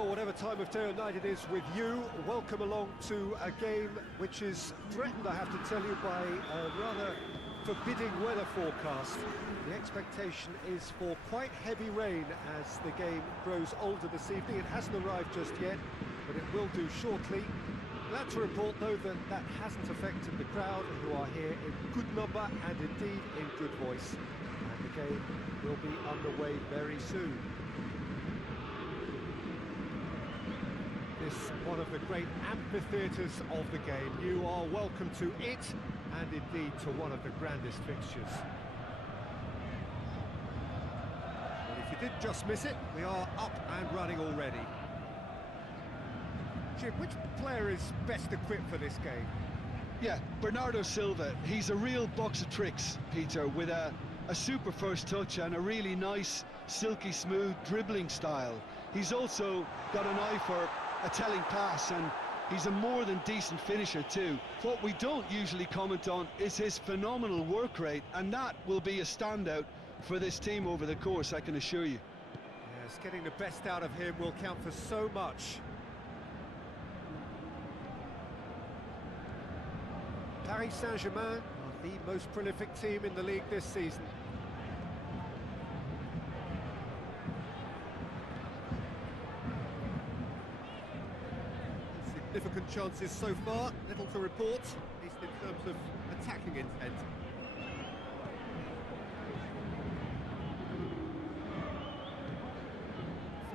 Well, whatever time of day or night it is with you, welcome along to a game which is threatened, I have to tell you, by a rather forbidding weather forecast. The expectation is for quite heavy rain as the game grows older this evening. It hasn't arrived just yet, but it will do shortly. Glad to report, though, that that hasn't affected the crowd, who are here in good number and indeed in good voice. And the game will be underway very soon. This one of the great amphitheatres of the game. You are welcome to it, and indeed to one of the grandest fixtures. But if you did just miss it, we are up and running already. Jim, which player is best equipped for this game? Yeah, Bernardo Silva. He's a real box of tricks, Peter, with a super first touch and a really nice, silky smooth dribbling style. He's also got an eye for a telling pass, and he's a more than decent finisher too. What we don't usually comment on is his phenomenal work rate, and that will be a standout for this team over the course, I can assure you. Yes, getting the best out of him will count for so much. Paris Saint-Germain are the most prolific team in the league this season. Significant chances so far, little to report, at least in terms of attacking intent.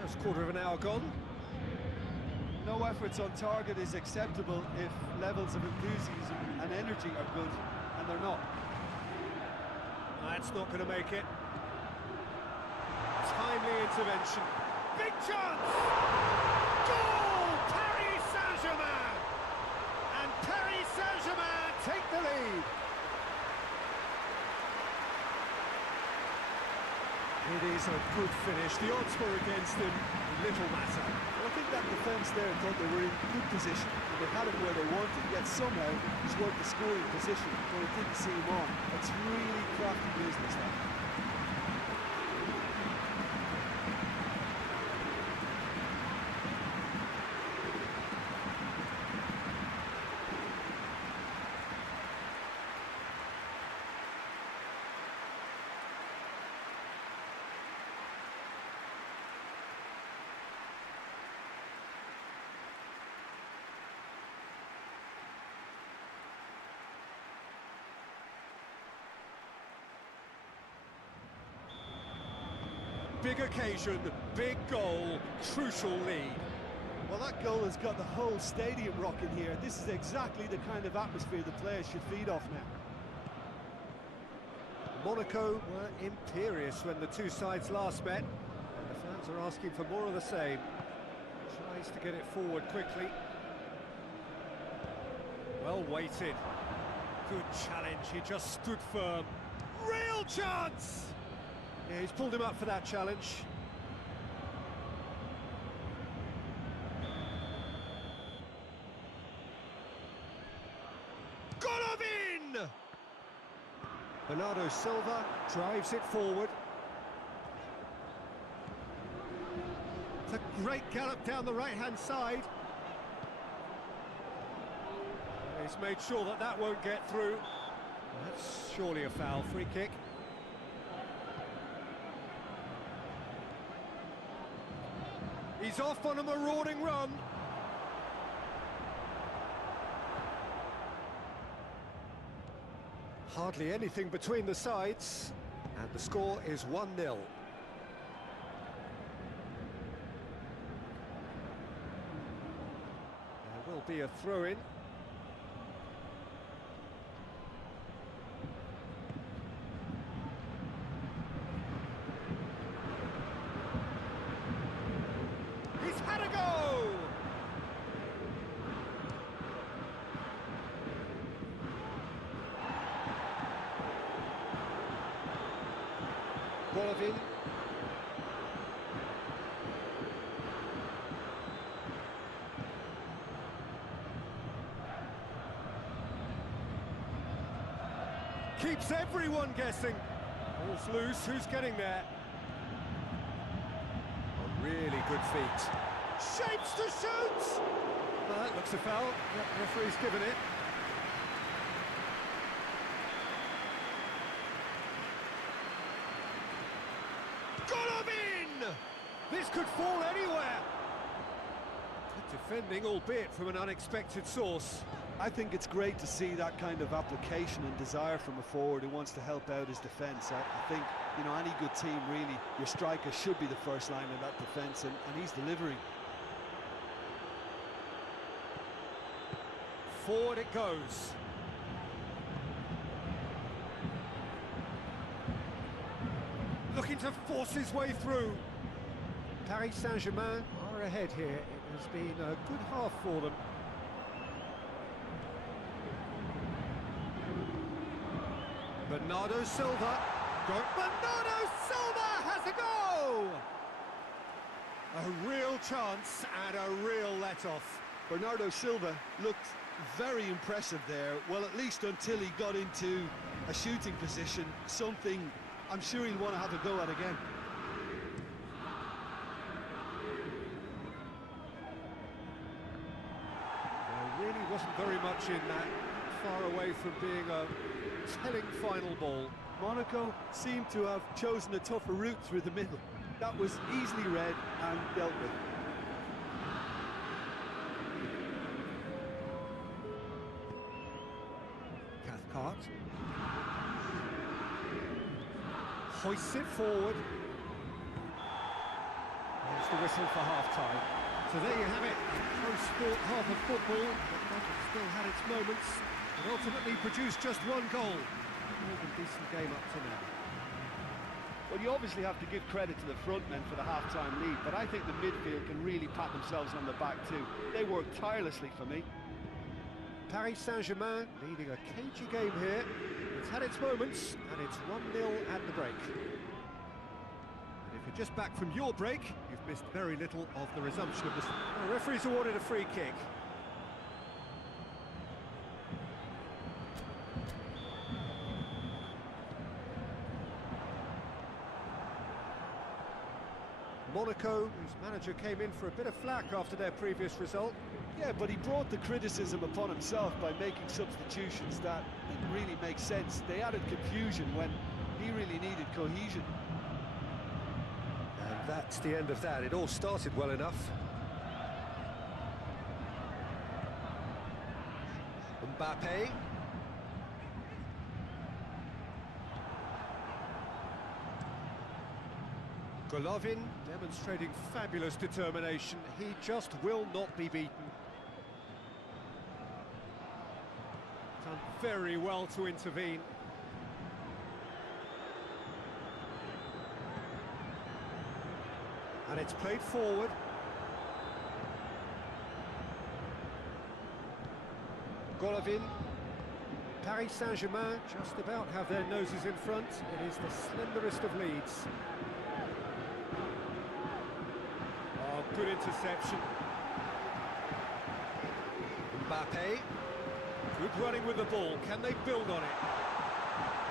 First quarter of an hour gone. No efforts on target is acceptable if levels of enthusiasm and energy are good, and they're not. That's not going to make it. Timely intervention. Big chance! Goal! Paris Saint-Germain! And Paris Saint-Germain take the lead. It is a good finish. The odds were against him. Little matter. Well, I think that defence there thought they were in good position, and they had him where they wanted, yet somehow he's worked the scoring position when it didn't see him on. It's really crafty business, that. Big occasion, big goal, crucial lead. Well, that goal has got the whole stadium rocking here. This is exactly the kind of atmosphere the players should feed off now. Monaco were imperious when the two sides last met, and the fans are asking for more of the same. Tries to get it forward quickly. Well weighted. Good challenge, he just stood firm. Real chance! Yeah, he's pulled him up for that challenge. Golovin! Bernardo Silva drives it forward. It's a great gallop down the right-hand side. He's made sure that that won't get through. That's surely a foul. Free kick. He's off on a marauding run. Hardly anything between the sides, and the score is 1-0. There will be a throw-in. Had a go! Golovin. Keeps everyone guessing. Ball's loose, who's getting there? On really good feet. Shapes to shoot! Well, that looks a foul. Yep, referee's given it. Golovin! This could fall anywhere. Good defending, albeit from an unexpected source. I think it's great to see that kind of application and desire from a forward who wants to help out his defence. I think, you know, any good team, really, your striker should be the first line of that defence, and he's delivering. Forward it goes. Looking to force his way through. Paris Saint-Germain are ahead here. It has been a good half for them. Bernardo Silva. Bernardo Silva has a go! A real chance and a real let-off. Bernardo Silva looked very impressive there, well, at least until he got into a shooting position, something I'm sure he'll want to have a go at again. There really wasn't very much in that, far away from being a telling final ball. Monaco seemed to have chosen a tougher route through the middle. That was easily read and dealt with. Cathcart hoists it forward. There's the whistle for half-time. So there you have it, pro-sport half of football, but Monaco still had its moments, and ultimately produced just one goal. More than decent game up to now. Well, you obviously have to give credit to the front men for the half-time lead, but I think the midfield can really pat themselves on the back too. They worked tirelessly for me. Paris Saint-Germain leading a cagey game here. It's had its moments, and it's 1-0 at the break. And if you're just back from your break, you've missed very little of the resumption of this. The referee's awarded a free kick. Monaco, whose manager came in for a bit of flack after their previous result. Yeah, but he brought the criticism upon himself by making substitutions that didn't really make sense. They added confusion when he really needed cohesion. And that's the end of that. It all started well enough. Mbappe. Golovin demonstrating fabulous determination. He just will not be beaten. Done very well to intervene. And it's played forward. Golovin. Paris Saint-Germain just about have their noses in front. It is the slenderest of leads. Good interception. Mbappe. Good running with the ball. Can they build on it?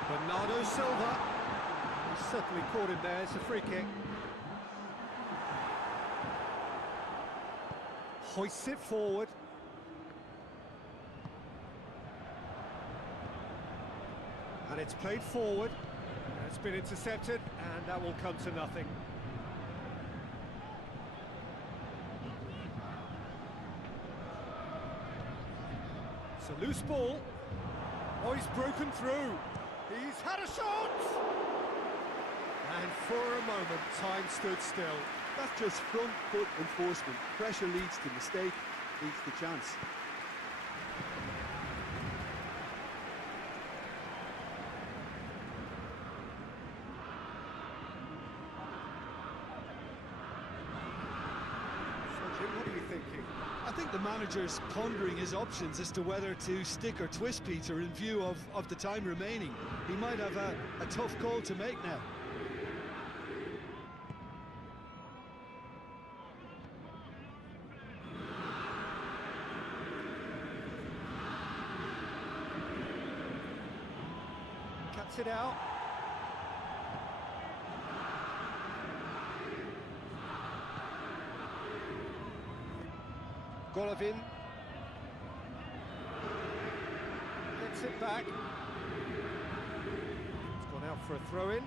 Bernardo Silva. He's certainly caught him there. It's a free kick. Hoists it forward. And it's played forward. It's been intercepted, and that will come to nothing. It's a loose ball. Oh, he's broken through. He's had a shot! And for a moment, time stood still. That's just front foot enforcement. Pressure leads to mistake, leads to chance. So, Jim, what are you thinking? I think the manager's pondering his options as to whether to stick or twist Peter in view of the time remaining. He might have a tough call to make now. Cuts it out. Golovin gets it back. It's gone out for a throw-in.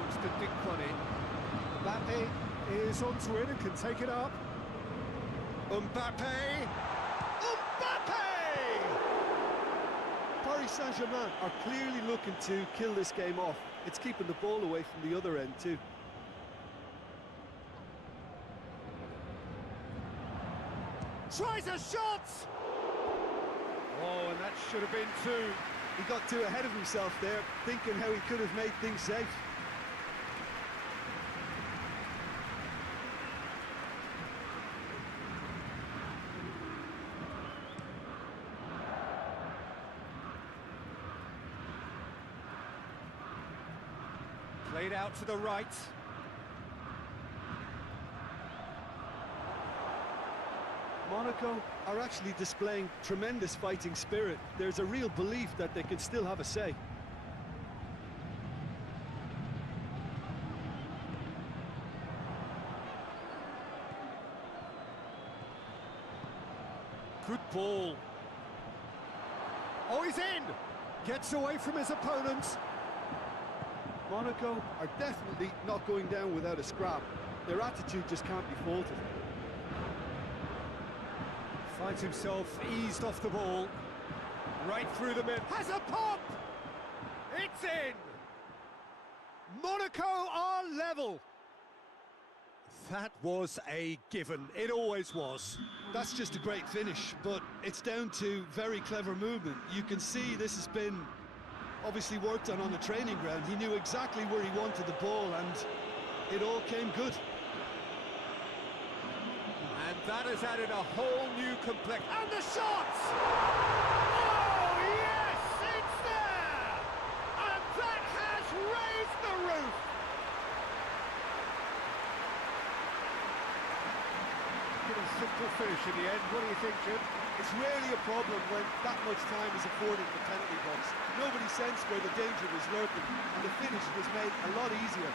Looks to dink on it. Mbappe is onto it and can take it up. Mbappe! Paris Saint-Germain are clearly looking to kill this game off. It's keeping the ball away from the other end too. Tries a shot! Oh, and that should have been two. He got too ahead of himself there, thinking how he could have made things safe. Played out to the right. Monaco are actually displaying tremendous fighting spirit. There's a real belief that they can still have a say. Good ball. Oh, he's in! Gets away from his opponents. Monaco are definitely not going down without a scrap. Their attitude just can't be faulted. Finds himself eased off the ball. Right through the mid. Has a pop! It's in! Monaco are level. That was a given. It always was. That's just a great finish, but it's down to very clever movement. You can see this has been obviously worked on the training ground. He knew exactly where he wanted the ball, and it all came good. And that has added a whole new complexion. And the shot! Oh, yes, it's there! And that has raised the roof! Pretty simple finish in the end. What do you think, Jim? It's rarely a problem when that much time is afforded in the penalty box. Nobody sensed where the danger was lurking, and the finish was made a lot easier.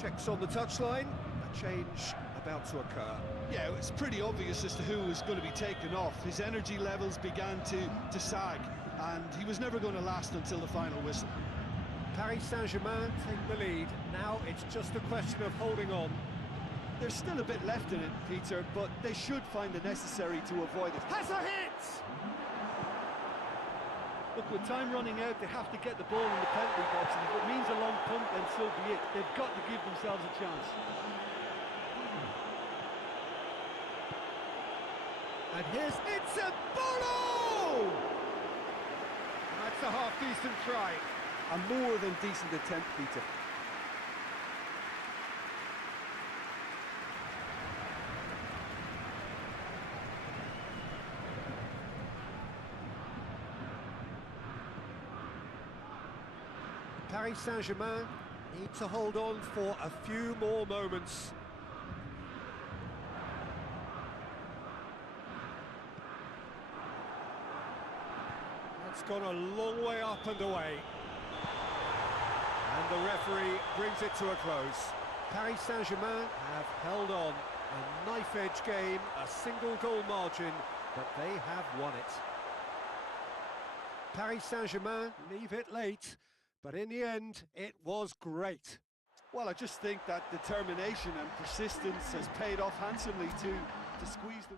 Checks on the touchline, a change about to occur. Yeah, it's pretty obvious as to who was going to be taken off. His energy levels began to sag, and he was never going to last until the final whistle. Paris Saint-Germain take the lead. Now it's just a question of holding on. There's still a bit left in it, Peter, but they should find the necessary to avoid it. Has a hit! Look, with time running out, they have to get the ball in the penalty box, and if it means a long punt, then so be it. They've got to give themselves a chance. And it's a bolo! That's a half-decent try. A more than decent attempt, Peter. Paris Saint-Germain need to hold on for a few more moments. That's gone a long way up and away. And the referee brings it to a close. Paris Saint-Germain have held on. A knife-edge game, a single goal margin, but they have won it. Paris Saint-Germain leave it late, but in the end, it was great. Well, I just think that determination and persistence has paid off handsomely to squeeze the...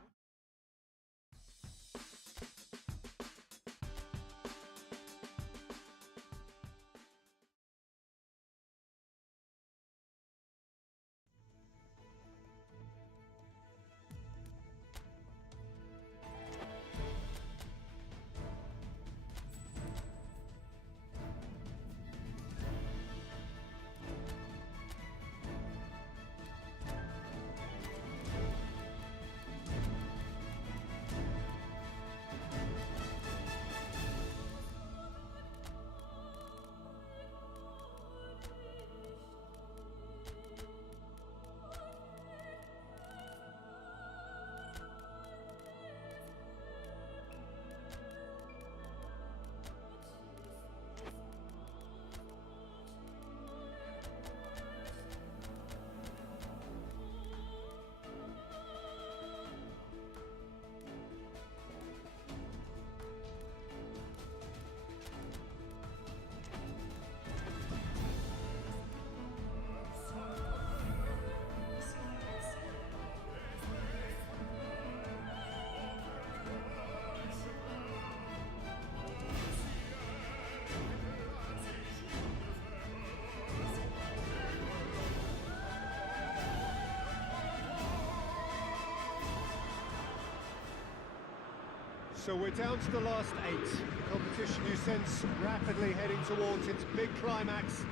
So we're down to the last 8. The competition, you sense, rapidly heading towards its big climax.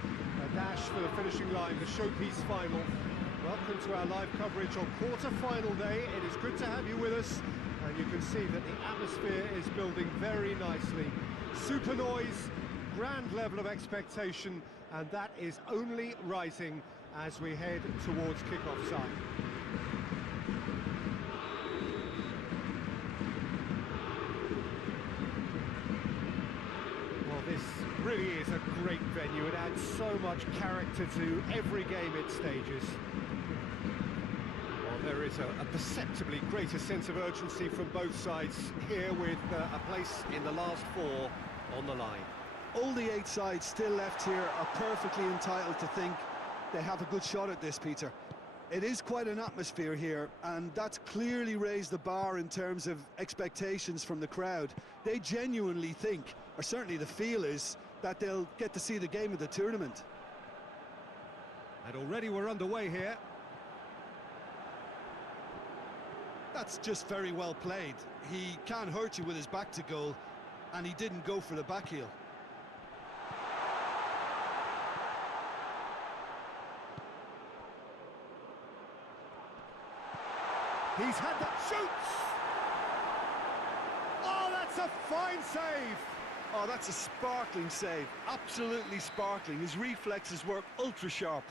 A dash for the finishing line, the showpiece final. Welcome to our live coverage on quarter-final day. It is good to have you with us, and you can see that the atmosphere is building very nicely. Super noise, grand level of expectation, and that is only rising as we head towards kick-off time. This really is a great venue. It adds so much character to every game it stages. Well, there is a perceptibly greater sense of urgency from both sides here, with a place in the last 4 on the line. All the 8 sides still left here are perfectly entitled to think they have a good shot at this, Peter. It is quite an atmosphere here, and that's clearly raised the bar in terms of expectations from the crowd. They genuinely think, or certainly the feel is, that they'll get to see the game of the tournament. And already we're underway here. That's just very well played. He can't hurt you with his back to goal, and he didn't go for the back heel. He's had that, shoots! Oh, that's a fine save! Oh, that's a sparkling save, absolutely sparkling. His reflexes work ultra sharp.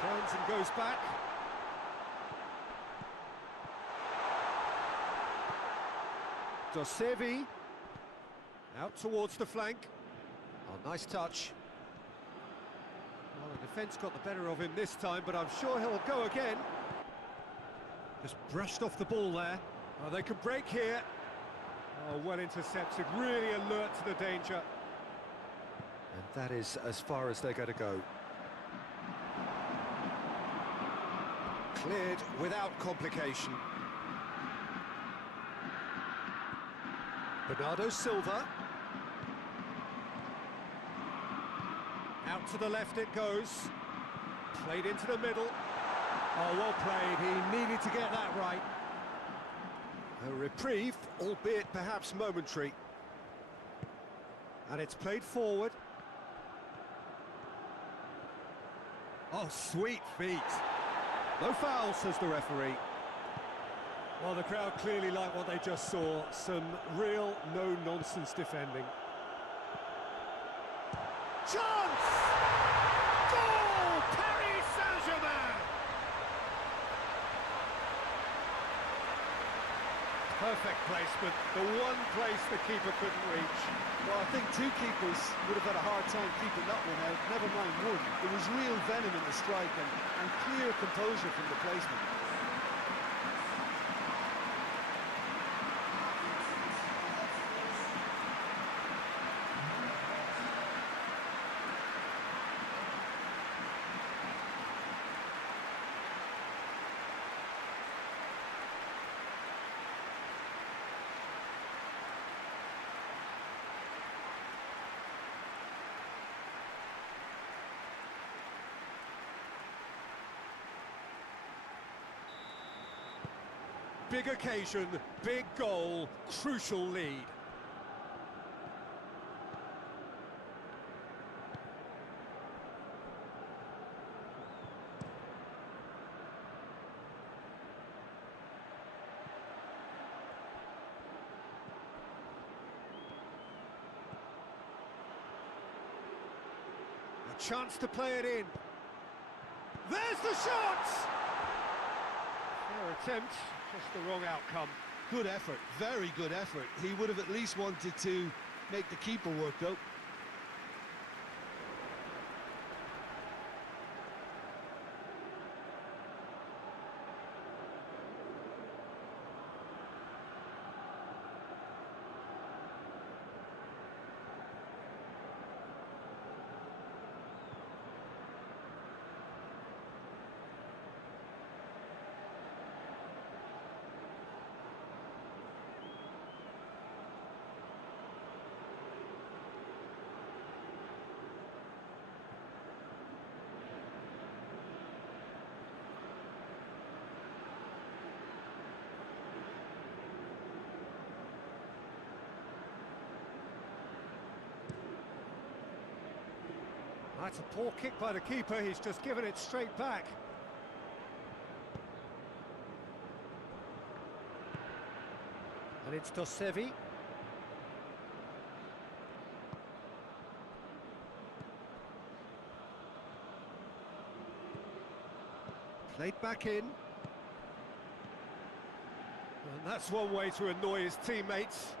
Turns and goes back. Donasi out towards the flank. Oh, nice touch. Well, the defence got the better of him this time, but I'm sure he'll go again. Just brushed off the ball there. Oh, they could break here. Oh, well intercepted, really alert to the danger. And that is as far as they're going to go. Cleared without complication. Bernardo Silva. Out to the left it goes. Played into the middle. Oh, well played. He needed to get that right. A reprieve, albeit perhaps momentary. And it's played forward. Oh, sweet feet. No foul, says the referee. Well, the crowd clearly like what they just saw. Some real no-nonsense defending. Chance! Goal! Paris Saint-Germain! Perfect placement, the one place the keeper couldn't reach. Well, I think 2 keepers would have had a hard time keeping that one out, never mind 1. There was real venom in the strike and clear composure from the placement. Big occasion, big goal, crucial lead. A chance to play it in. There's the shot! Fair attempt. Just the wrong outcome. Good effort, very good effort. He would have at least wanted to make the keeper work, though. That's a poor kick by the keeper, he's just given it straight back. And it's Dosevi. Played back in. And that's one way to annoy his teammates.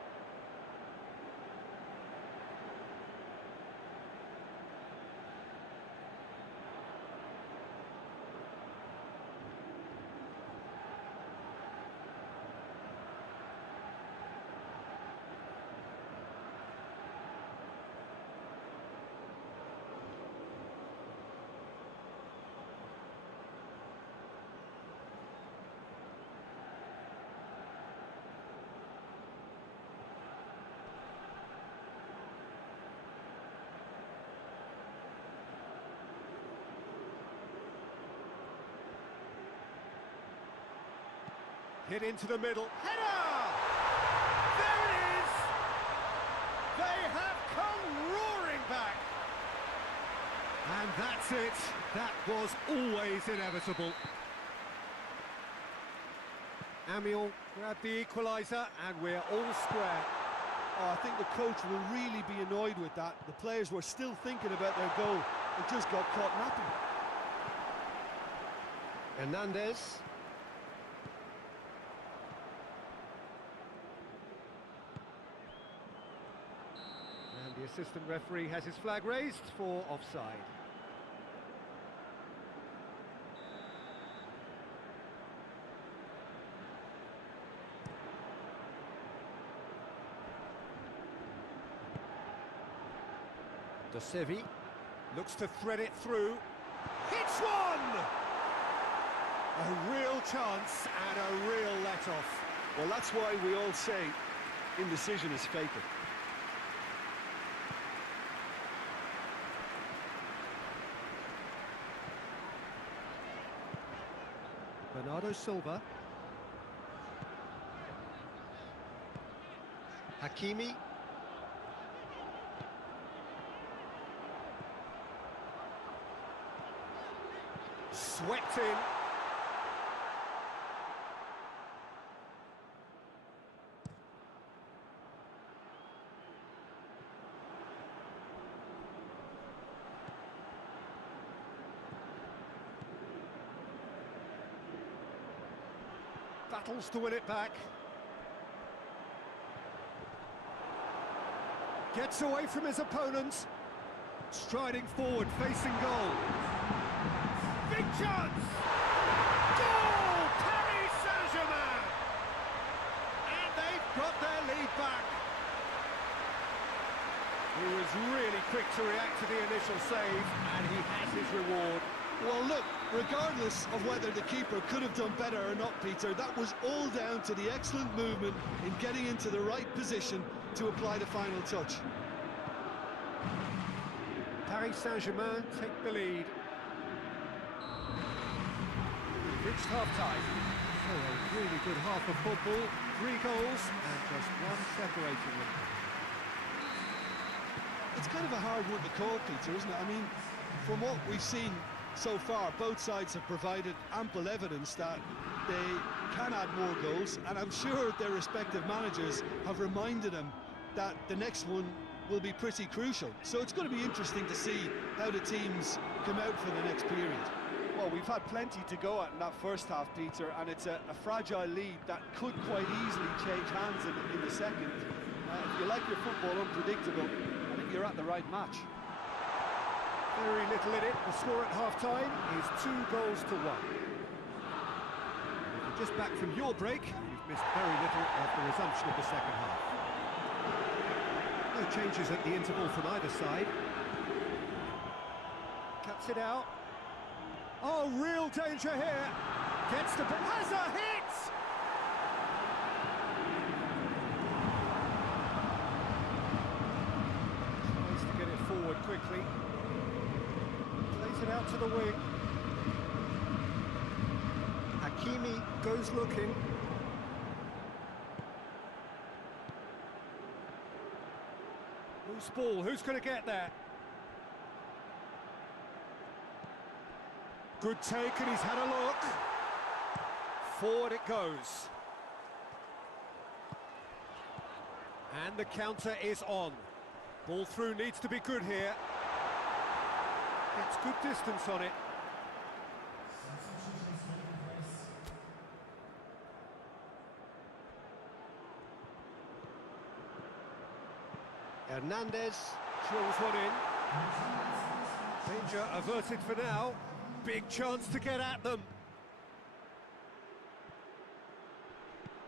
Hit into the middle. Header! There it is! They have come roaring back! And that's it. That was always inevitable. Amiel grabbed the equaliser and we're all square. Oh, I think the coach will really be annoyed with that. The players were still thinking about their goal and just got caught napping. Hernandez. And the assistant referee has his flag raised for offside. Dosevi looks to thread it through. Hits one! A real chance and a real let-off. Well, that's why we all say indecision is fatal. Bernardo Silva. Hakimi. Swept in. Battles to win it back. Gets away from his opponents. Striding forward, facing goal. Big chance! Goal! Paris Saint-Germain! And they've got their lead back. He was really quick to react to the initial save, and he has his reward. Well, look, regardless of whether the keeper could have done better or not, Peter, that was all down to the excellent movement in getting into the right position to apply the final touch. Paris Saint-Germain take the lead. We've reached half-time. So a really good half of football, 3 goals and just one separating them. It's kind of a hard one to call, Peter, isn't it? I mean, from what we've seen so far, both sides have provided ample evidence that they can add more goals, and I'm sure their respective managers have reminded them that the next one will be pretty crucial. So it's going to be interesting to see how the teams come out for the next period. Well, we've had plenty to go at in that first half, Peter, and it's a fragile lead that could quite easily change hands in the second. If you like your football unpredictable, I think you're at the right match. Very little in it. The score at half-time is 2 goals to 1. If you're just back from your break, you've missed very little of the resumption of the second half. No changes at the interval from either side. Cuts it out. Oh, real danger here. Gets the... has a hit! Tries to get it forward quickly. Plays it out to the wing. Hakimi goes looking. Loose ball, who's going to get there? Good take, and he's had a look. Forward it goes. And the counter is on. Ball through needs to be good here. Gets good distance on it. Hernandez drills one in. Danger averted for now. Big chance to get at them.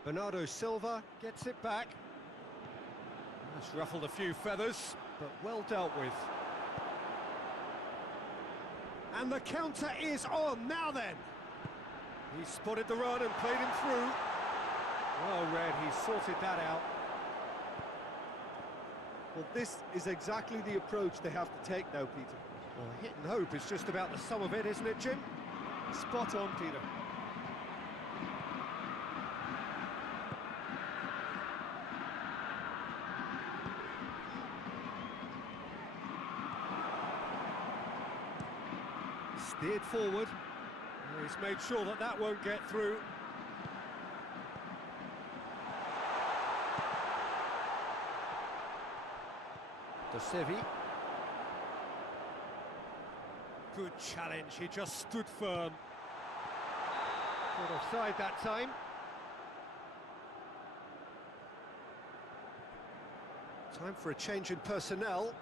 Bernardo Silva gets it back. That's ruffled a few feathers, but well dealt with. And the counter is on, now then! He spotted the run and played him through. Well read, he sorted that out. Well, this is exactly the approach they have to take now, Peter. Well, hit and hope is just about the sum of it, isn't it, Jim? Spot on, Peter. Steered forward. He's made sure that that won't get through. De Sevi. Good challenge, he just stood firm. Caught offside that time. Time for a change in personnel.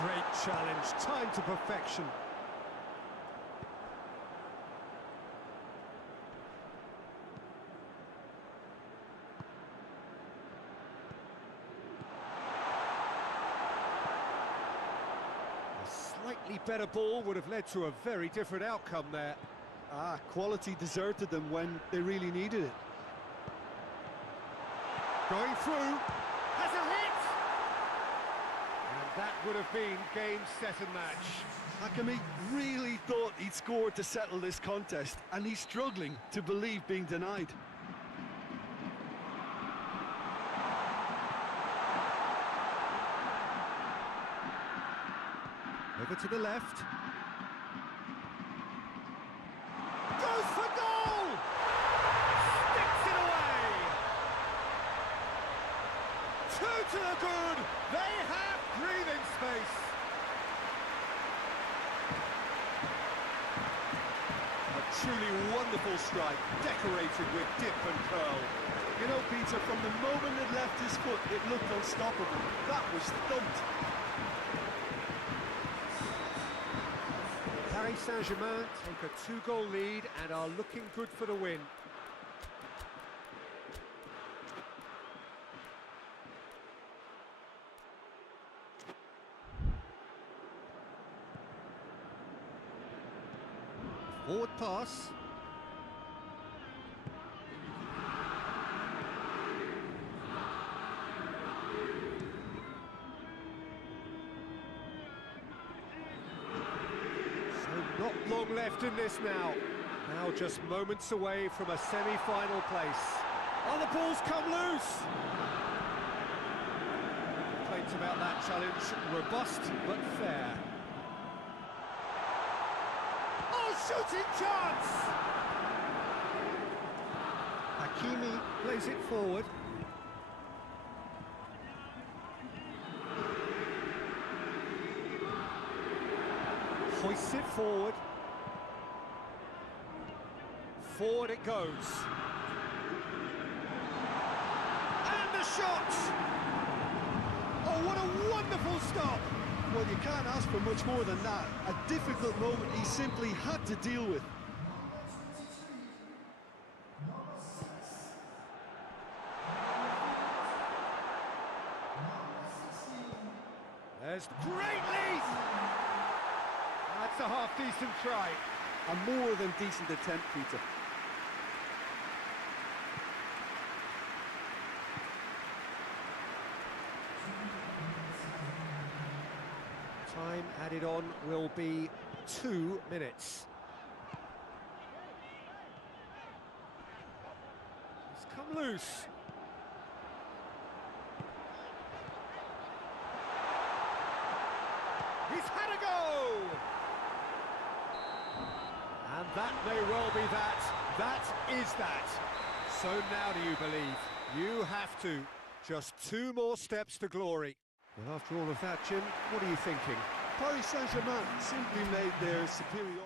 Great challenge, time to perfection. A slightly better ball would have led to a very different outcome there. Quality deserted them when they really needed it. Going through, has a hit! And that would have been game, set and match. Hakimi really thought he'd scored to settle this contest, and he's struggling to believe being denied. Over to the left. Goes for goal! Sticks it away! Two to the good! They have breathing space! A truly wonderful strike, decorated with dip and curl. You know, Peter, from the moment it left his foot, it looked unstoppable. That was thumped. Paris Saint-Germain take a two-goal lead and are looking good for the win. Forward pass. Not long left in this now. Now just moments away from a semi-final place. Oh, the ball's come loose! Complaints about that challenge. Robust, but fair. Oh, shooting chance! Hakimi plays it forward. Hoists it forward. Forward it goes. And the shot! Oh, what a wonderful stop! Well, you can't ask for much more than that. A difficult moment he simply had to deal with. There's great lead! That's a half-decent try. A more than decent attempt, Peter. Time added on will be 2 minutes. It's come loose. He's had a go! And that may well be that. That is that. So now do you believe? You have to. Just 2 more steps to glory. Well, after all of that, Jim, what are you thinking? Paris Saint-Germain simply made their superiority.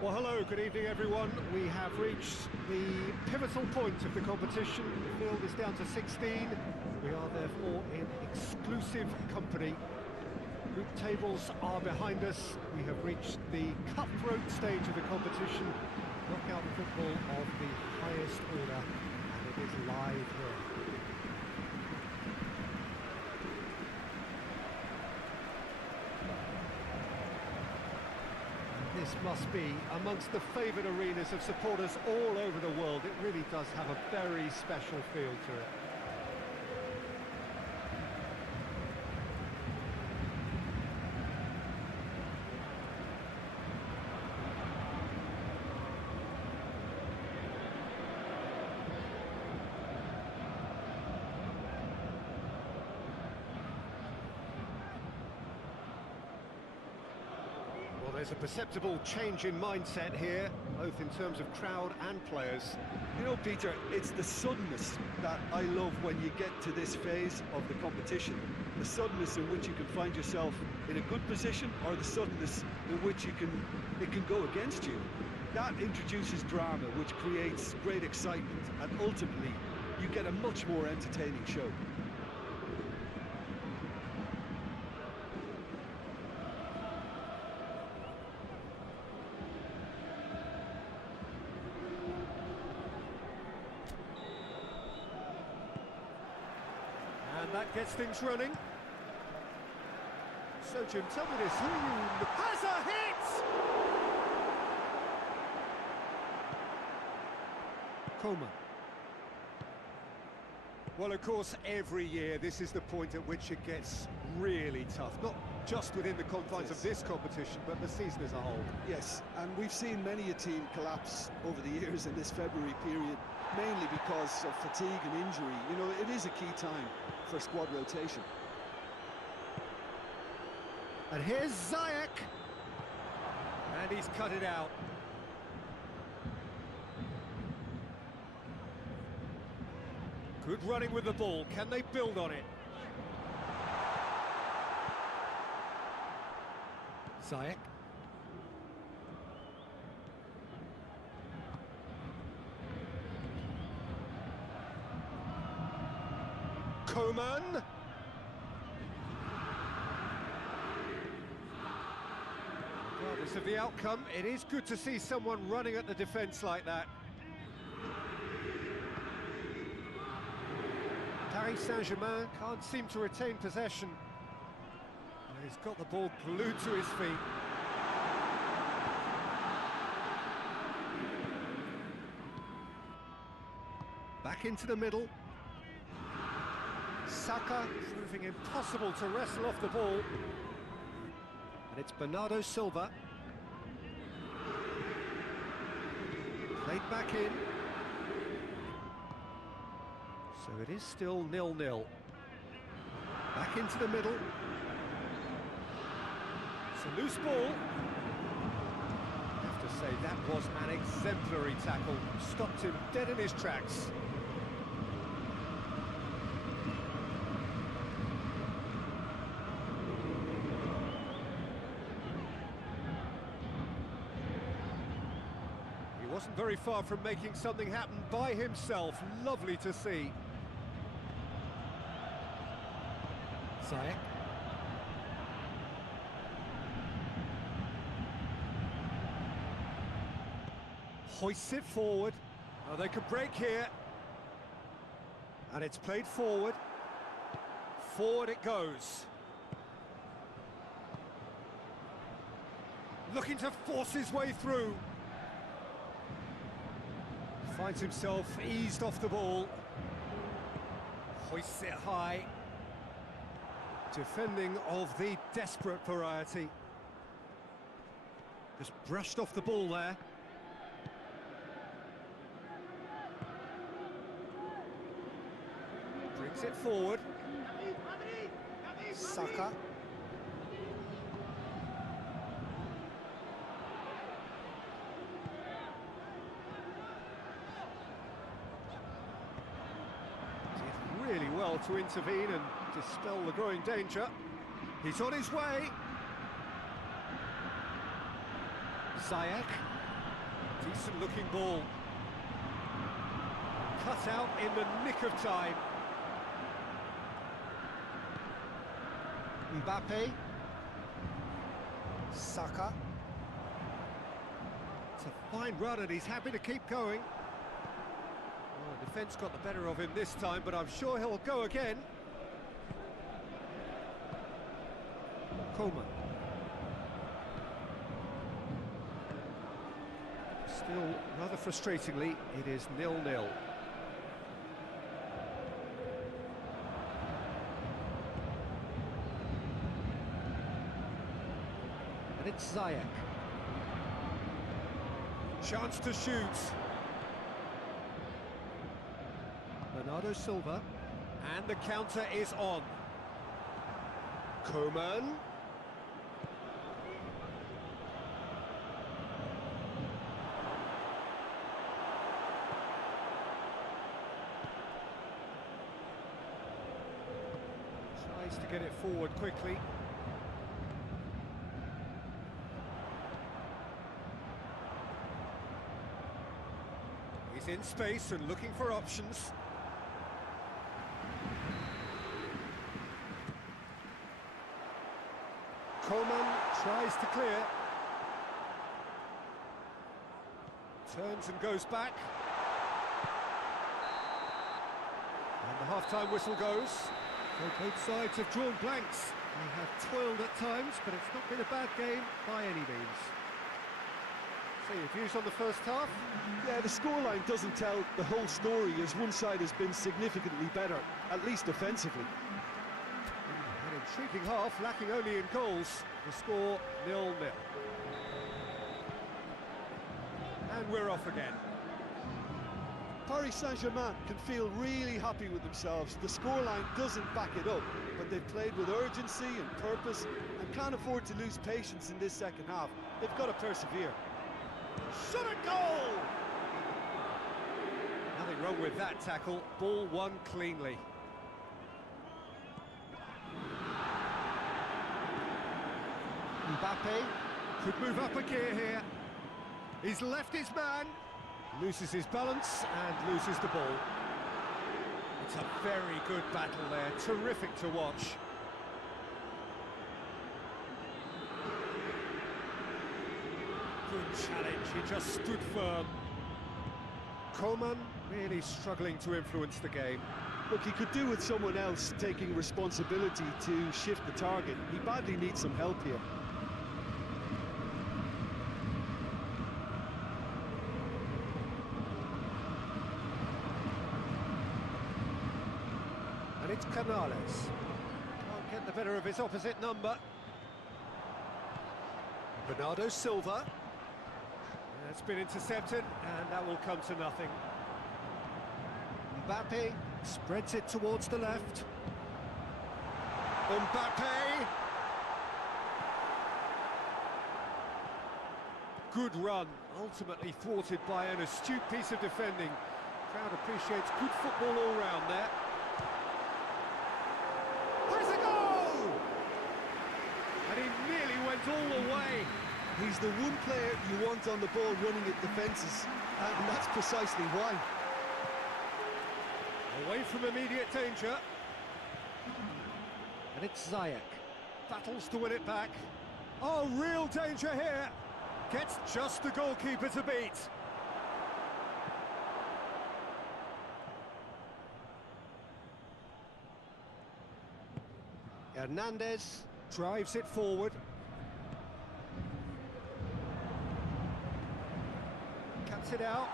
Well, hello, good evening, everyone. We have reached the pivotal point of the competition. The field is down to 16. We are therefore in exclusive company. Group tables are behind us. We have reached the cutthroat stage of the competition. Knockout football of the highest order, and it is live here. This must be amongst the favoured arenas of supporters all over the world. It really does have a very special feel to it. There's a perceptible change in mindset here, both in terms of crowd and players. You know, Peter, it's the suddenness that I love when you get to this phase of the competition. the suddenness in which you can find yourself in a good position, or the suddenness in which it can go against you. That introduces drama, which creates great excitement, and ultimately you get a much more entertaining show. And that gets things running. So, Jim, tell me this, who are you... Has a hit! Coleman. Well, of course, every year this is the point at which it gets really tough, not just within the confines of this competition, but the season as a whole. Yes, and we've seen many a team collapse over the years in this February period, mainly because of fatigue and injury. You know, it is a key time for squad rotation. And here's Ziyech. And he's cut it out. Good running with the ball. Can they build on it? Ziyech. Coman. Regardless of the outcome, it is good to see someone running at the defence like that. Paris Saint-Germain can't seem to retain possession. And he's got the ball glued to his feet. Back into the middle. Saka proving impossible to wrestle off the ball. And it's Bernardo Silva. Played back in. So it is still 0-0. Back into the middle. It's a loose ball. I have to say, that was an exemplary tackle. Stopped him dead in his tracks. He wasn't very far from making something happen by himself. Lovely to see. Ziyech. Hoists it forward. Oh, they could break here. And it's played forward. Forward it goes. Looking to force his way through. Finds himself eased off the ball. Hoists it high. Defending of the desperate variety. Just brushed off the ball there. Brings it forward. Saka. Did really well to intervene and dispel the growing danger. He's on his way. Ziyech. Decent looking ball. Cut out in the nick of time. Mbappe. Saka. It's a fine run and he's happy to keep going. Well, the defence got the better of him this time, but I'm sure he'll go again. Coleman. Still, rather frustratingly, it is 0-0. And it's Ziyech. Chance to shoot. Bernardo Silva. And the counter is on. Coman. to get it forward quickly. He's in space and looking for options. Coleman tries to clear. Turns and goes back. And the half-time whistle goes. So both sides have drawn blanks. They have toiled at times, but it's not been a bad game by any means. So your views on the first half? Yeah, the scoreline doesn't tell the whole story, as one side has been significantly better, at least offensively. An intriguing half, lacking only in goals. The score 0-0. And we're off again. Paris Saint-Germain can feel really happy with themselves. The scoreline doesn't back it up, but they've played with urgency and purpose and can't afford to lose patience in this second half. They've got to persevere. Shot a goal! Nothing wrong with that tackle. Ball won cleanly. Mbappe could move up a gear here. He's left his man, loses his balance and loses the ball. It's a very good battle there, terrific to watch. Good challenge, he just stood firm. Coleman really struggling to influence the game. Look, he could do with someone else taking responsibility to shift the target. He badly needs some help here. And it's Canales. Can't get the better of his opposite number. Bernardo Silva. It's been intercepted, and that will come to nothing. Mbappe spreads it towards the left. Mbappe! Good run, ultimately thwarted by an astute piece of defending. Crowd appreciates good football all round there. There's a goal! And he nearly went all the way. He's the one player you want on the ball running at defences, and that's precisely why. Away from immediate danger. And it's Ziyech. Battles to win it back. Oh, real danger here. Gets just the goalkeeper to beat. Hernandez drives it forward. Cuts it out.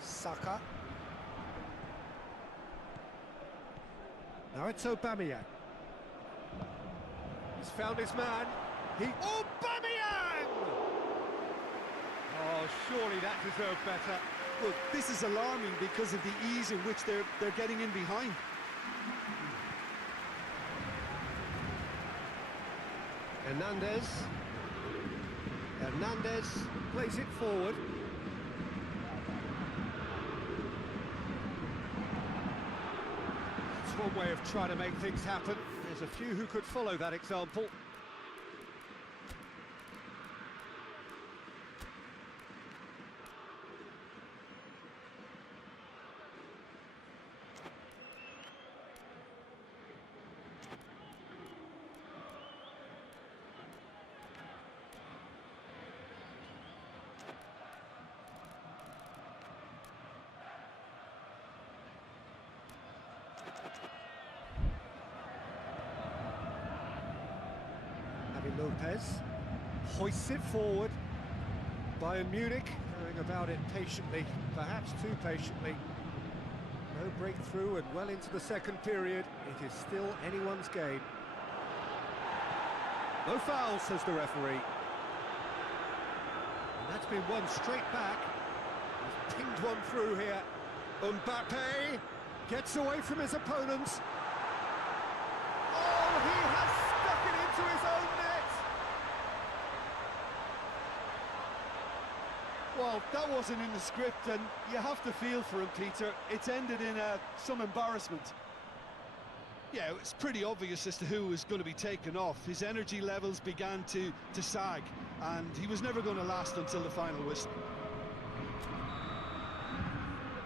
Saka. Now it's Aubameyang. He's found his man. Aubameyang! Oh, surely that deserved better. Look, this is alarming because of the ease in which they're getting in behind. Hernandez plays it forward. It's one way of trying to make things happen. There's a few who could follow that example. Lopez hoists it forward. Bayern Munich going about it patiently, perhaps too patiently. No breakthrough and well into the second period. It is still anyone's game. No foul, says the referee. And that's been one straight back. He's pinged one through here. Mbappe gets away from his opponents. Oh, he has stuck it into his own net. Well, that wasn't in the script, and you have to feel for him, Peter. It's ended in some embarrassment. Yeah, it's pretty obvious as to who was going to be taken off. His energy levels began to sag, and he was never going to last until the final whistle.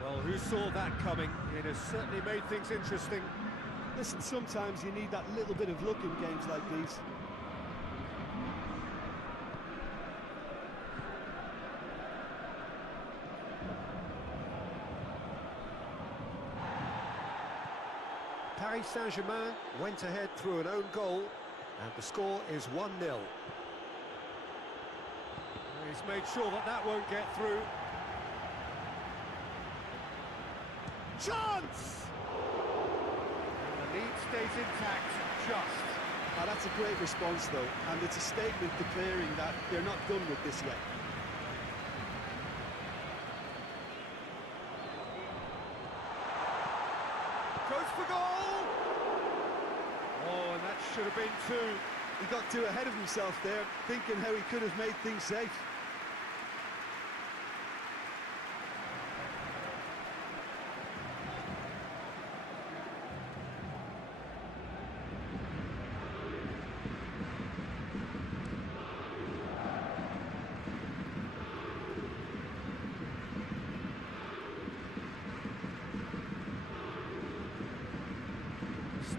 Well, who saw that coming? It has certainly made things interesting. Listen, sometimes you need that little bit of luck in games like these. Paris Saint-Germain went ahead through an own goal, and the score is 1-0. He's made sure that that won't get through. Chance! And the lead stays intact, just. Now, that's a great response, though, and it's a statement declaring that they're not done with this yet. Goes for goal! Oh, and that should have been two. He got too ahead of himself there, thinking how he could have made things safe.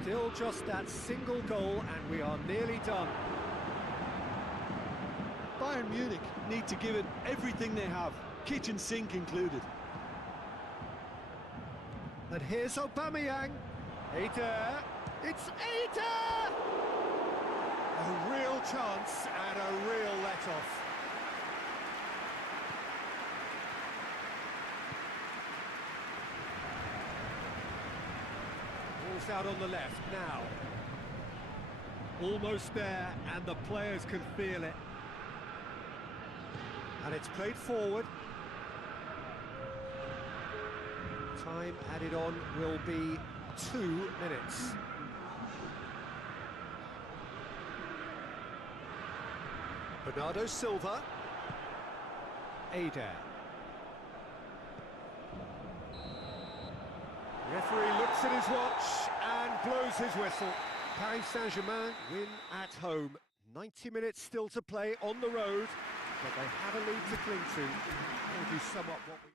Still just that single goal, and we are nearly done. Bayern Munich need to give it everything they have, kitchen sink included. And here's Aubameyang. Eder. It's Eder! A real chance and a real let-off. Ball's out on the left now. Almost there, and the players can feel it. And it's played forward. Time added on will be 2 minutes. Bernardo Silva. Eder. Referee looks at his watch and blows his whistle. Paris Saint-Germain win at home. 90 minutes still to play on the road, but they have a lead to cling to. How would you sum up what we...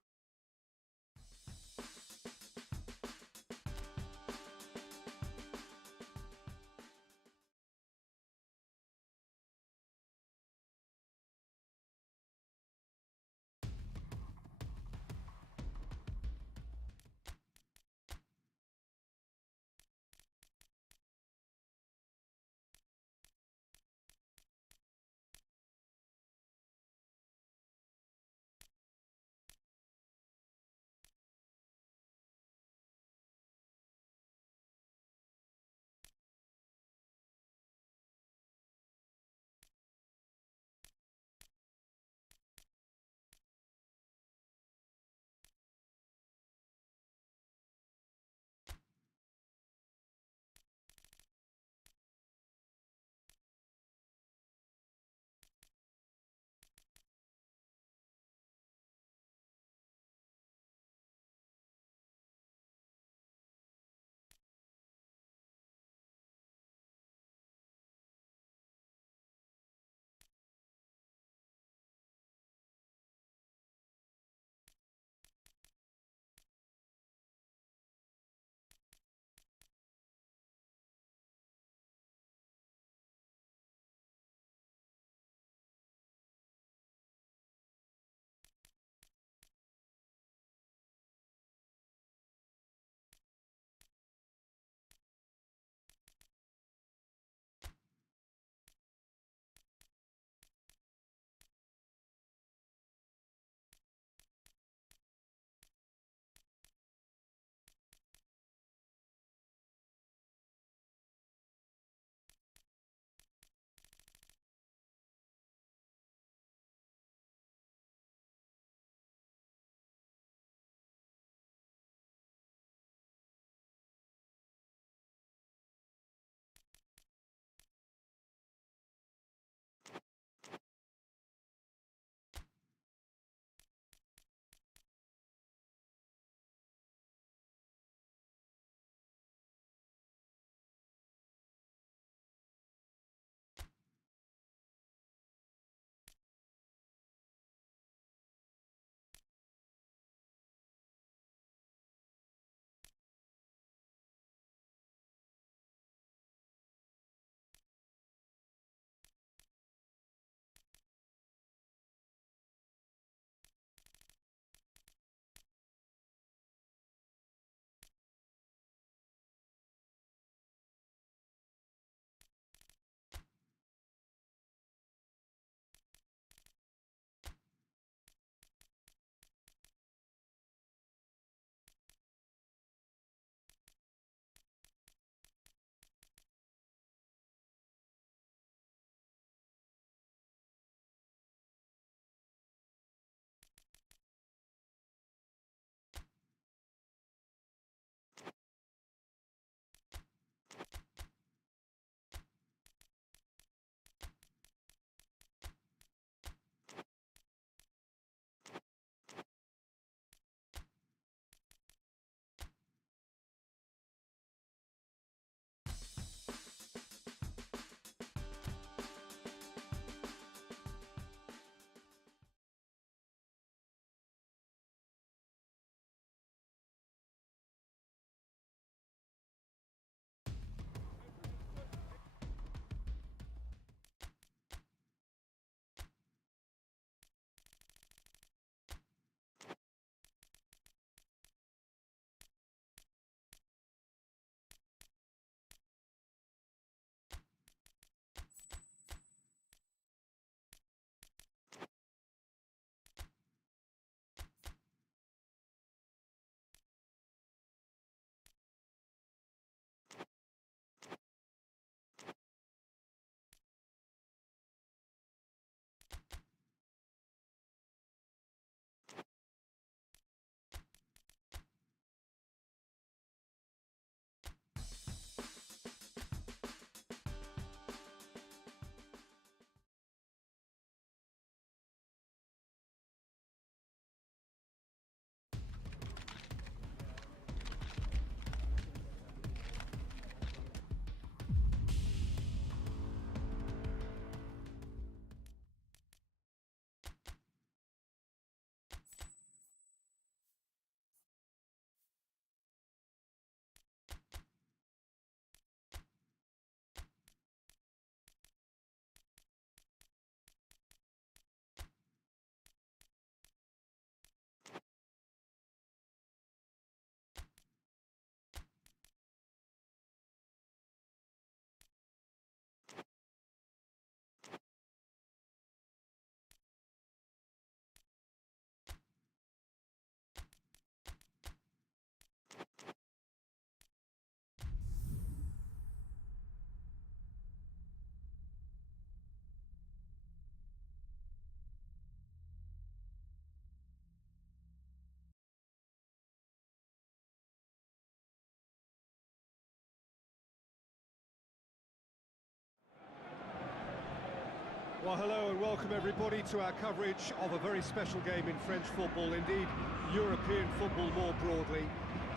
Well, hello and welcome everybody to our coverage of a very special game in French football, indeed European football more broadly.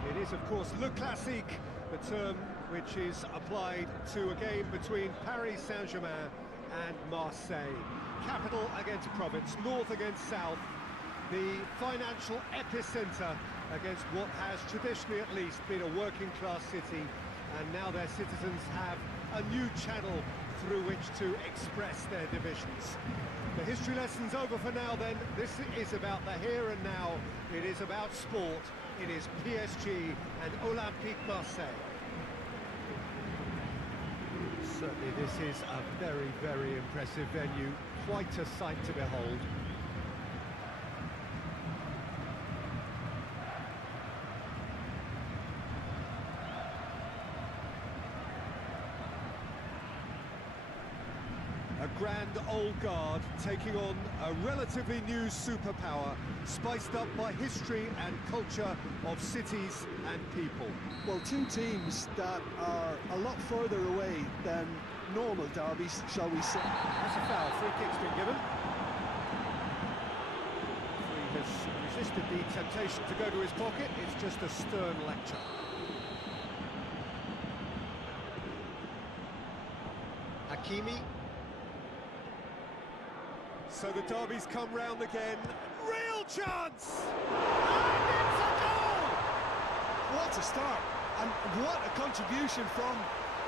It is, of course, Le Classique, the term which is applied to a game between Paris Saint-Germain and Marseille. Capital against province, north against south, the financial epicenter against what has traditionally at least been a working-class city, and now their citizens have a new channel through which to express their divisions. The history lesson's over for now then. This is about the here and now. It is about sport. It is PSG and Olympique Marseille. Certainly this is a very, very impressive venue. Quite a sight to behold. A grand old guard taking on a relatively new superpower, spiced up by history and culture of cities and people. Well, two teams that are a lot further away than normal derbies, shall we say. That's a foul. Free kick's been given. He has resisted the temptation to go to his pocket. It's just a stern lecture. Hakimi. So the derby's come round again. Real chance! And it's a goal! What a start, and what a contribution from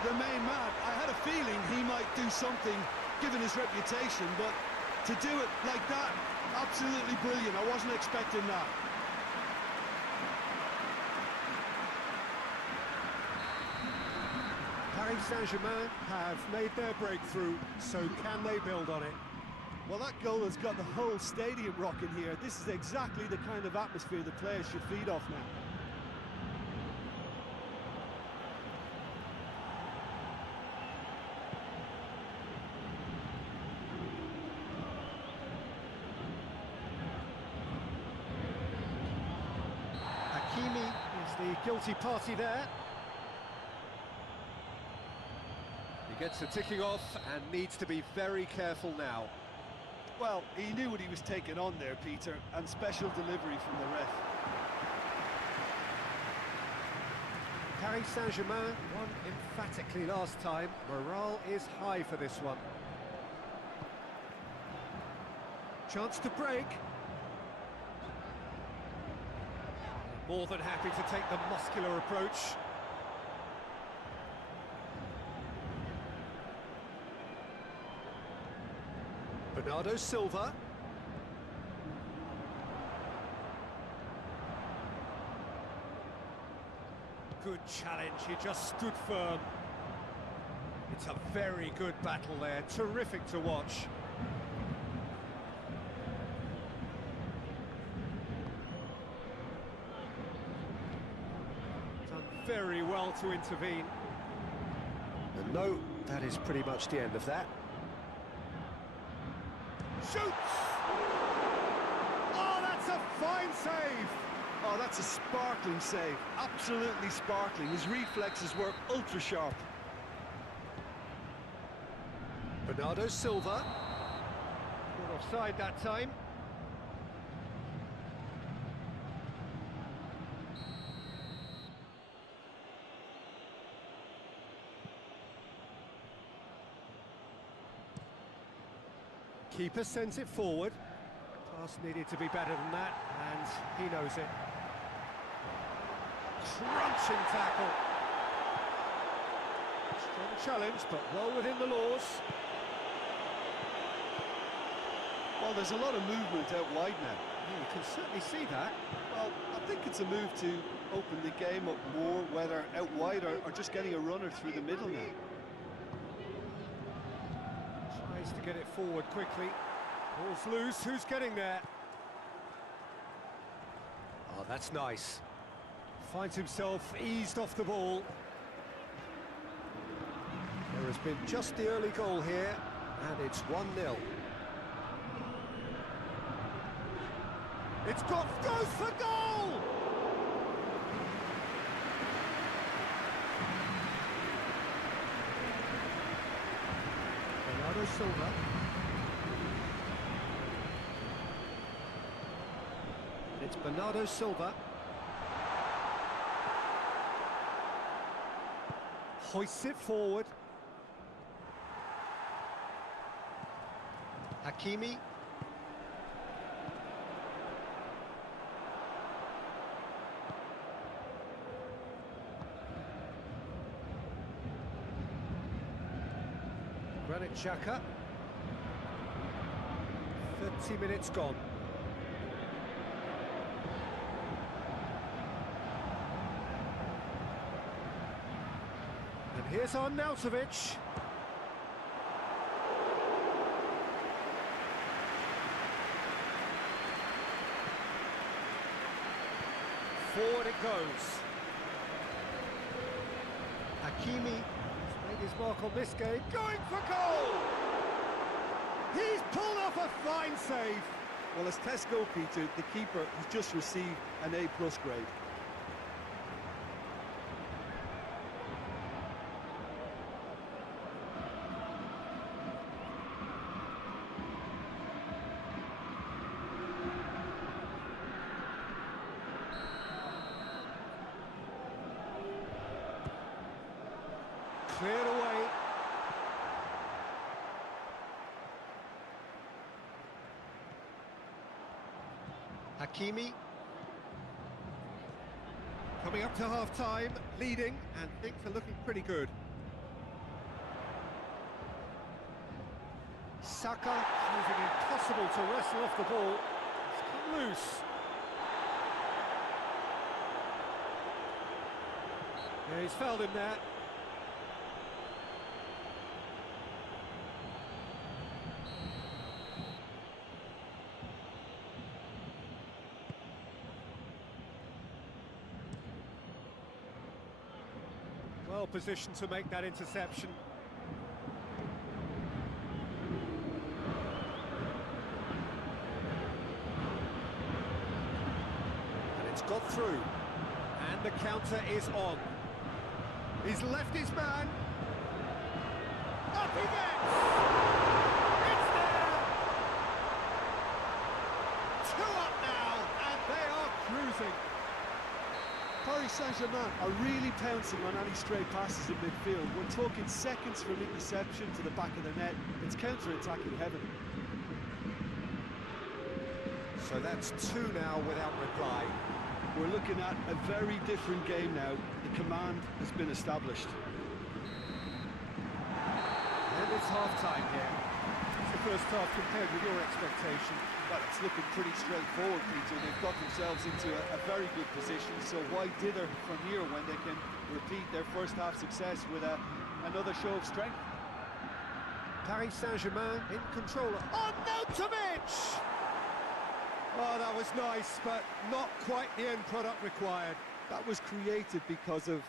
the main man. I had a feeling he might do something, given his reputation, but to do it like that, absolutely brilliant. I wasn't expecting that. Paris Saint-Germain have made their breakthrough, so can they build on it? Well, that goal has got the whole stadium rocking here. This is exactly the kind of atmosphere the players should feed off now. Hakimi is the guilty party there. He gets the ticking off and needs to be very careful now. Well, he knew what he was taking on there, Peter, and special delivery from the ref. Paris Saint-Germain won emphatically last time. Morale is high for this one. Chance to break. More than happy to take the muscular approach. Bernardo Silva. Good challenge, he just stood firm. It's a very good battle there, terrific to watch. Done very well to intervene. And no, that is pretty much the end of that. Shoots! Oh, that's a fine save! Oh, that's a sparkling save. Absolutely sparkling. His reflexes were ultra sharp. Bernardo Silva. Caught offside that time. Keeper sends it forward. Pass needed to be better than that, and he knows it. Crunching tackle. Strong challenge, but well within the laws. Well, there's a lot of movement out wide now. Yeah, you can certainly see that. Well, I think it's a move to open the game up more, whether out wide or just getting a runner through the middle now. Tries to get it forward quickly. Ball's loose, who's getting there? Oh, that's nice. Finds himself eased off the ball. There has been just the early goal here, and it's 1-0. It's goes for goal! Bernardo Silva. Bernardo Silva. Hoists it forward. Hakimi. Granit Xhaka. 30 minutes gone. And here's Arnautovic. Forward it goes. Hakimi has made his mark on this game. Going for goal! He's pulled off a fine save. Well, as test goalkeeper, the keeper has just received an A+ grade. Cleared away. Hakimi. Coming up to half-time, leading, and things are looking pretty good. Saka, proving impossible to wrestle off the ball. It's come loose. Yeah, he's fouled him there. Well positioned to make that interception. And it's got through. And the counter is on. He's left his man. Up he gets! It's there! 2 up now, and they are cruising. Paris Saint-Germain are really pouncing on any stray passes in midfield. We're talking seconds from interception to the back of the net. It's counter-attacking heaven. So that's 2 now without reply. We're looking at a very different game now. The command has been established. And it's half-time here. It's the first half compared with your expectation. Well, it's looking pretty straightforward, Peter. They've got themselves into a very good position, so why dither from here when they can repeat their first half success with another show of strength? Paris Saint-Germain in control. Arnautovic! Oh, that was nice, but not quite the end product required. That was created because of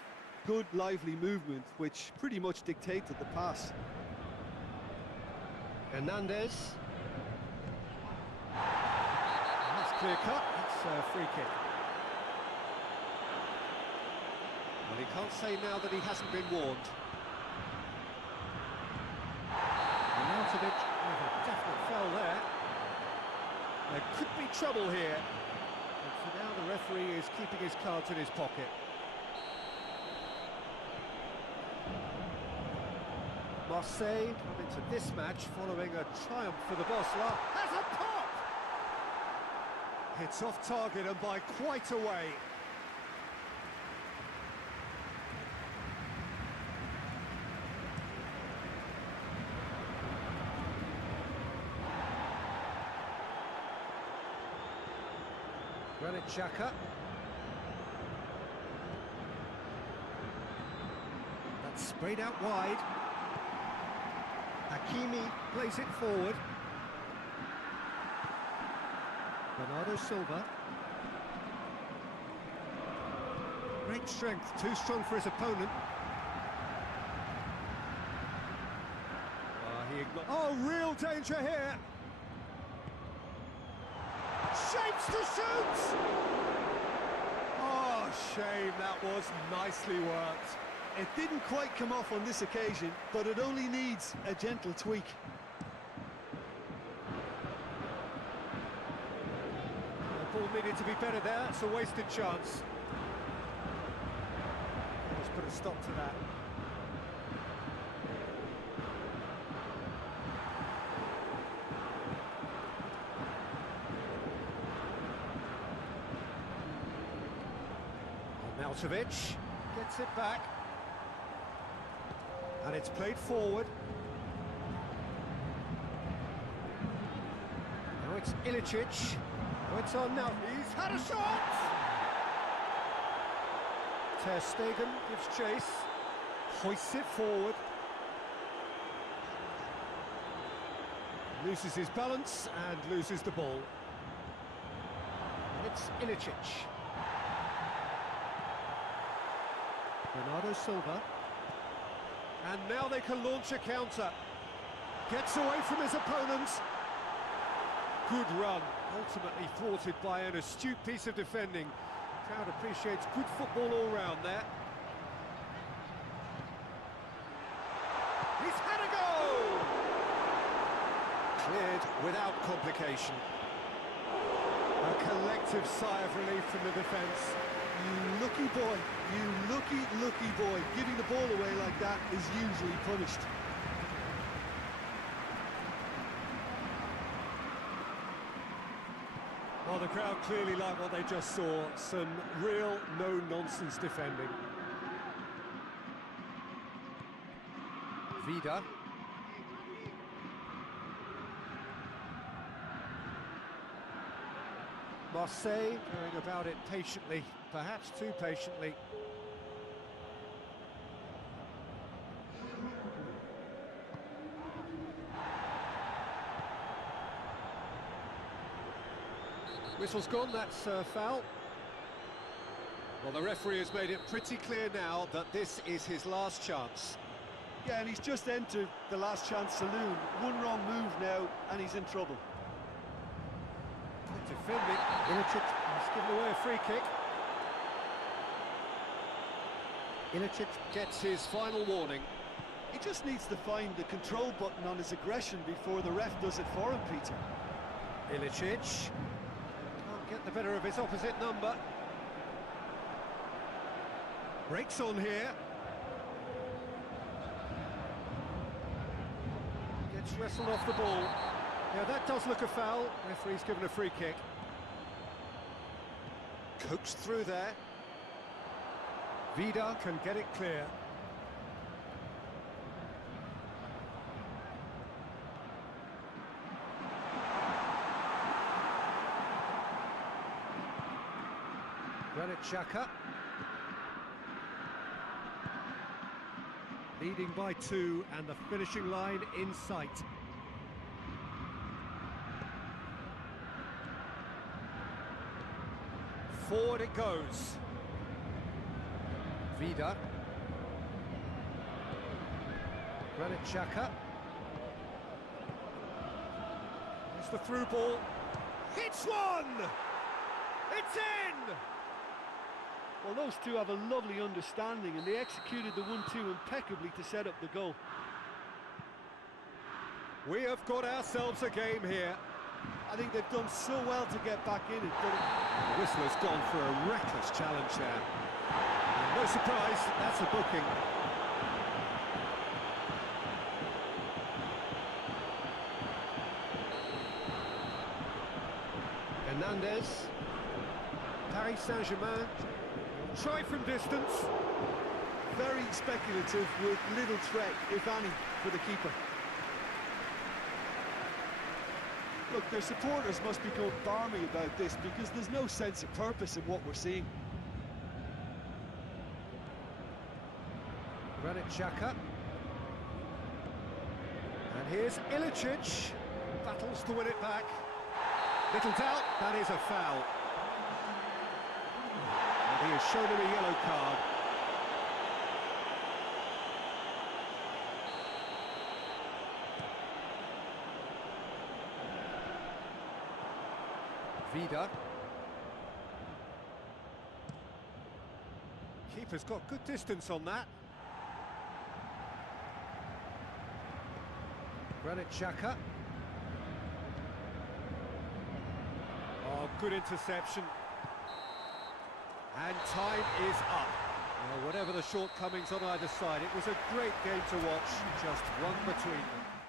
good, lively movement, which pretty much dictated the pass. Hernandez. That's clear cut. It's a free kick. Well, he can't say now that he hasn't been warned. Arnautovic with a definite foul there. There could be trouble here. And for now, the referee is keeping his cards in his pocket. Marseille come into this match following a triumph for the boss. Has a pop! It's off target and by quite a way. Granit Xhaka. That's sprayed out wide. Hakimi plays it forward. Bernardo Silva. Great strength, too strong for his opponent. Oh, real danger here. Shapes to shoot! Oh, shame, that was nicely worked. It didn't quite come off on this occasion, but it only needs a gentle tweak. The ball needed to be better there. It's a wasted chance. Let's put a stop to that. Maltovic gets it back. And it's played forward. Now it's Ilicic. Oh, it's on now. He's had a shot! Ter Stegen gives chase. Hoists it forward. Loses his balance and loses the ball. And it's Ilicic. Bernardo Silva. And now they can launch a counter. Gets away from his opponents. Good run, ultimately thwarted by an astute piece of defending. Crowd appreciates good football all round there. He's had a goal! Cleared without complication. A collective sigh of relief from the defence. You lucky boy, you lucky boy. Giving the ball away like that is usually punished. Well, the crowd clearly like what they just saw. Some real no-nonsense defending. Vida. Marseille going about it patiently, perhaps too patiently. Whistle's gone, that's a foul. Well, the referee has made it pretty clear now that this is his last chance. Yeah, and he's just entered the last chance saloon. One wrong move now, and he's in trouble. Good defending. Ilicic has given away a free kick. Ilicic gets his final warning. He just needs to find the control button on his aggression before the ref does it for him, Peter. Ilicic can't get the better of his opposite number. Breaks on here. Gets wrestled off the ball. Yeah, that does look a foul. Referee's given a free kick. Coaxed through there. Vida can get it clear. Granit Xhaka. Leading by 2 and the finishing line in sight. Forward it goes. Vida. Granit Xhaka. It's the through ball. Hits one! It's in! Well, those two have a lovely understanding, and they executed the 1-2 impeccably to set up the goal. We have got ourselves a game here. I think they've done so well to get back in it, but The whistler's gone for a reckless challenge there. And no surprise, that's a booking. Hernandez. Paris Saint-Germain. Try from distance. very speculative with little threat, if any, for the keeper. Look, their supporters must be going balmy about this because there's no sense of purpose in what we're seeing. Granit Xhaka. And here's Ilicic. Battles to win it back. Little doubt, that is a foul. And he has shown him a yellow card. Vida. Keeper's got good distance on that. Granit Xhaka. Oh, Oh, good interception. And time is up. Well, whatever the shortcomings on either side, it was a great game to watch, just one between them.